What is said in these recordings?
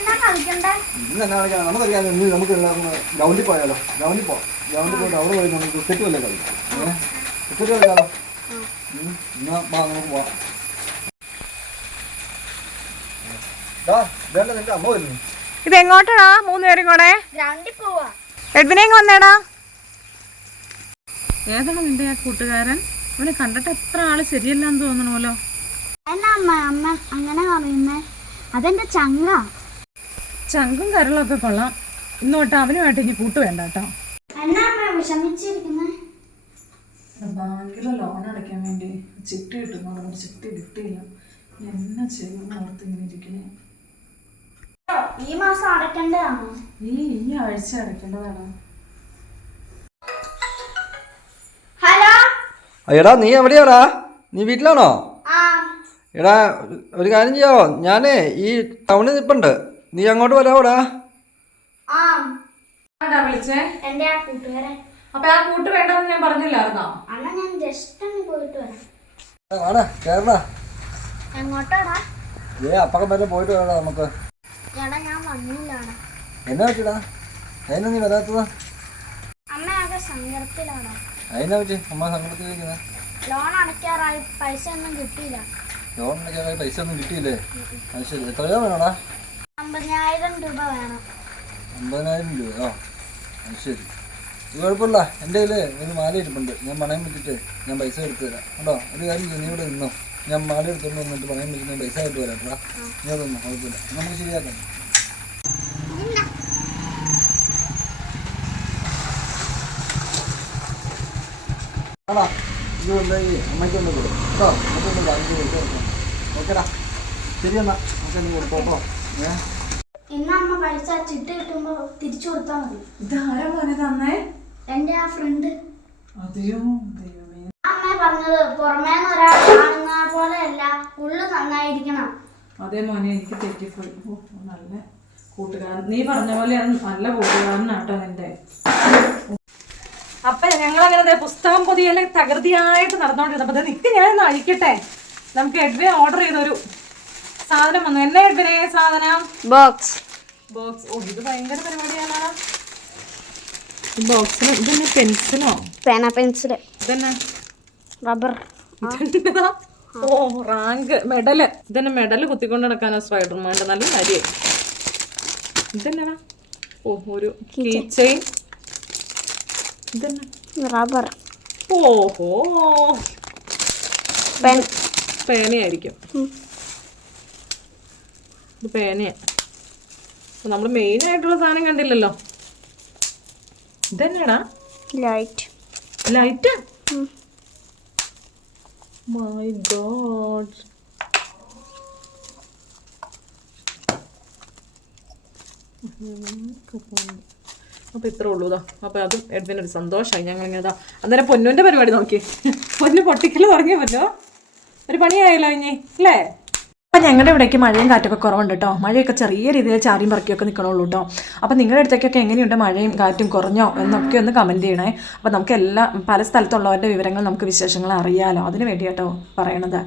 ഇന്ന് എന്നാ കളിക്കാം നമുക്കറിയാം. നമുക്ക് ഗ്രൗണ്ടിൽ പോയാലോ? ഗ്രൗണ്ടിൽ പോയിട്ട് അവിടെ പോയി നമുക്ക് ക്രിക്കറ്റ് വല്ലേ കളിക്കാം. ക്രിക്കറ്റ് കളിക്കാലോ? എന്നാ നമുക്ക് പോവാം. നിന്റെ അമ്മ വരുന്നു. ഇത് എങ്ങോട്ടാടാ? 3 പേരും കൂടെ എഡ്വിനെയും വന്നേടാ. ഏതാണ് നിന്റെ ആ കൂട്ടുകാരൻ? അവനെ കണ്ടിട്ട് എത്ര ആള് ശരിയല്ലാന്ന് തോന്നണമല്ലോ. അമ്മ അങ്ങനെ പറയുന്നേ? അതെന്റെ ചങ്കും കരളൊക്കെ കൊള്ളാം. ഇന്നോട്ട് അവനുമായിട്ട് ഇനി കൂട്ട് വേണ്ട കേട്ടോ. ബാങ്കിലെ ലോൺ അടയ്ക്കാൻ വേണ്ടി ചിട്ടി കിട്ടുന്നു. ചിട്ടി കിട്ടിയില്ല. എന്നാ ചെയ്യുന്ന ഓർത്ത് ഇങ്ങനെ ഇരിക്കണേ. ഈ മാസം അടയ്ക്കേണ്ടതാണോ? ഈ ആഴ്ച അടയ്ക്കേണ്ടതാണോ? ഹലോ എടാ നീ എവിടെയാടാ? നീ വീട്ടിലാണോ? എടാ ഒരു കാര്യം ചെയ്യാവോ? ഞാനേ ഈ ടൗണിൽ നിൽപ്പുണ്ട്. നീ അങ്ങോട്ട് വരാവോടാ? വിളിച്ചേ എന്റെ ആ കൂട്ടുകാരൻ. അപ്പൊ ആ കൂട്ട് വേണ്ടെന്ന് ഞാൻ പറഞ്ഞില്ലായിരുന്നോ? അണ്ണ ഞാൻ ജസ്റ്റ് ഒന്ന് പോയിട്ട് വരാം. ആടാ കേറടാ. എങ്ങോട്ടാടാ? അപ്പക്കം വരെ പോയിട്ട് വരാടാ നമുക്ക്. ഞാൻ വന്നില്ലാടാ. എന്നാ പറ്റിടാ? അതിനാ നീ വരാത്തതാ? അമ്മ ആകെ സങ്കടത്തിലാടാ. അതിനാ പറ്റി അമ്മ സങ്കടത്തിലിരിക്കുന്നത്? ലോൺ അടയ്ക്കാറായി, പൈസ ഒന്നും കിട്ടിയില്ല. ലോൺ അടയ്ക്കാറായി പൈസ ഒന്നും കിട്ടിയില്ലേ? അത് ശരി. എത്ര രൂപ വേണോടാ? 50,000 രൂപ വേണം. 50,000 രൂപയോ? അത് ശരി. ഇത് കുഴപ്പമില്ല. എൻ്റെ കയ്യിൽ ഒരു മാല ഇരിപ്പുണ്ട്. ഞാൻ പണയം വെച്ചിട്ട് ഞാൻ പൈസ എടുത്തു തരാം കേട്ടോ. ഒരു കാര്യം ചെയ്യും, നീ ഇവിടെ നിന്നോ. ഞാൻ മാല എടുത്തുകൊണ്ട് വന്നിട്ട് പണയം വെച്ചിട്ട് ഞാൻ പൈസ ആയിട്ട് വരാം കേട്ടോ. നീ അവിടെ നിന്നോ, കുഴപ്പമില്ല. നമുക്ക് ശരിയാക്കാം. ആടാ ഇത് എന്തായി അമ്മയ്ക്ക് ഒന്ന് കൊടുക്കും കേട്ടോ. നമുക്കൊന്ന് ബാങ്ക് കൊടുക്കാം. ഓക്കേടാ, ശരി എന്നാ നമുക്കൊന്ന് കൊടുത്തോട്ടോ. ഇന്ന് അമ്മ പൈസ ചിട്ട് കിട്ടുമ്പോ തിരിച്ചു കൊടുത്താ മതി. ഇതാരാ മോനെ തന്നേ? എന്റെ ആ ഫ്രണ്ട്. അതെയോ? ദൈവമേ. അമ്മ പറഞ്ഞത് പുറമേന്ന് ഒരാൾ കാണുന്ന പോലെയല്ല, ഉള്ളു നന്നായിരിക്കണം. അതേ മോനെ, എനിക്ക് തെറ്റിപ്പോയി. നല്ല കൂട്ടുകാരൻ. നീ പറഞ്ഞ പോലെ നല്ല കൂട്ടുകാരനാട്ടോ എന്റെ. അപ്പൊ ഞങ്ങളങ്ങനെ പുസ്തകം പൊതിയെല്ലാം തകൃതിയായിട്ട് നടന്നുകൊണ്ടിരുന്നപ്പോ നിക്ക് ഞാനൊന്ന് അഴിക്കട്ടെ. നമുക്ക് എഡ്വിനെ ഓർഡർ ചെയ്തൊരു സാധനം വന്നു. എന്നാ എഡ്വിനെ സാധനം? ബോക്സ്. ഓ ഇത് ഭയങ്കര പരിപാടിയാണ്. ബോക്സിന് ഇതെന്നെ പെൻസിലോ? പെൻസില്. ഇതെന്നെ റബ്ബർ. ഓ റാങ്ക് മെഡല്. ഇതെന്നെ മെഡല് കുത്തിക്കൊണ്ട് നടക്കാനോ സ്പൈഡർമാൻ്റെ? നല്ല കാര്യം. ഇതെന്നാ? ഓ ഒരു കീ ചെയിൻ. ഇതെന്നാ? റബ്ബർ. ഓഹോ പേനയായിരിക്കും. ഇത് പേനയാ. നമ്മൾ മെയിൻ ആയിട്ടുള്ള സാധനം കണ്ടില്ലല്ലോ. ഇതെന്നാടാ? ലൈറ്റ്. My God. അപ്പൊ ഇത്ര ഉള്ളൂതാ. അപ്പൊ അതും എഡ്വിനൊരു സന്തോഷമായി. ഞങ്ങളിങ്ങനെ അന്നേരം പൊന്നുവിന്റെ പരിപാടി നോക്കി. പൊന്നു പൊട്ടിക്കല് തുടങ്ങിയ പൊന്നോ ഒരു പണിയായല്ലോ ഇനി അല്ലേ? അപ്പം ഞങ്ങളുടെ ഇവിടേക്ക് മഴയും കാറ്റൊക്കെ കുറവുണ്ട് കേട്ടോ. മഴയൊക്കെ ചെറിയ രീതിയിൽ ചാരിയും പറക്കിയൊക്കെ നിൽക്കണുള്ളൂ കേട്ടോ. അപ്പം നിങ്ങളുടെ അടുത്തേക്കൊക്കെ എങ്ങനെയുണ്ട്? മഴയും കാറ്റും കുറഞ്ഞോ എന്നൊക്കെ ഒന്ന് കമൻറ്റ് ചെയ്യണേ. അപ്പം നമുക്ക് പല സ്ഥലത്തുള്ളവരുടെ വിവരങ്ങൾ നമുക്ക് വിശേഷങ്ങൾ അറിയാമല്ലോ. അതിന് വേണ്ടിയാട്ടോ പറയണത്.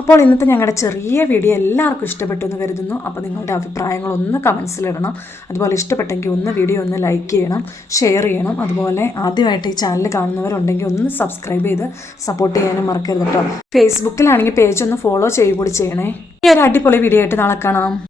അപ്പോൾ ഇന്നത്തെ ഞങ്ങളുടെ ചെറിയ വീഡിയോ എല്ലാവർക്കും ഇഷ്ടപ്പെട്ടു എന്ന് കരുതുന്നു. അപ്പോൾ നിങ്ങളുടെ അഭിപ്രായങ്ങളൊന്ന് കമൻസിലിടണം. അതുപോലെ ഇഷ്ടപ്പെട്ടെങ്കിൽ വീഡിയോ ഒന്ന് ലൈക്ക് ചെയ്യണം, ഷെയർ ചെയ്യണം. അതുപോലെ ആദ്യമായിട്ട് ഈ ചാനൽ കാണുന്നവരുണ്ടെങ്കിൽ ഒന്ന് സബ്സ്ക്രൈബ് ചെയ്ത് സപ്പോർട്ട് ചെയ്യാനും മറക്കരുത് കേട്ടോ. ഫേസ്ബുക്കിലാണെങ്കിൽ പേജ് ഒന്ന് ഫോളോ ചെയ്യുക കൂടി ചെയ്യണേ. ഈ ഒരു അടിപൊളി വീഡിയോ ആയിട്ട് നാളെ കാണാം.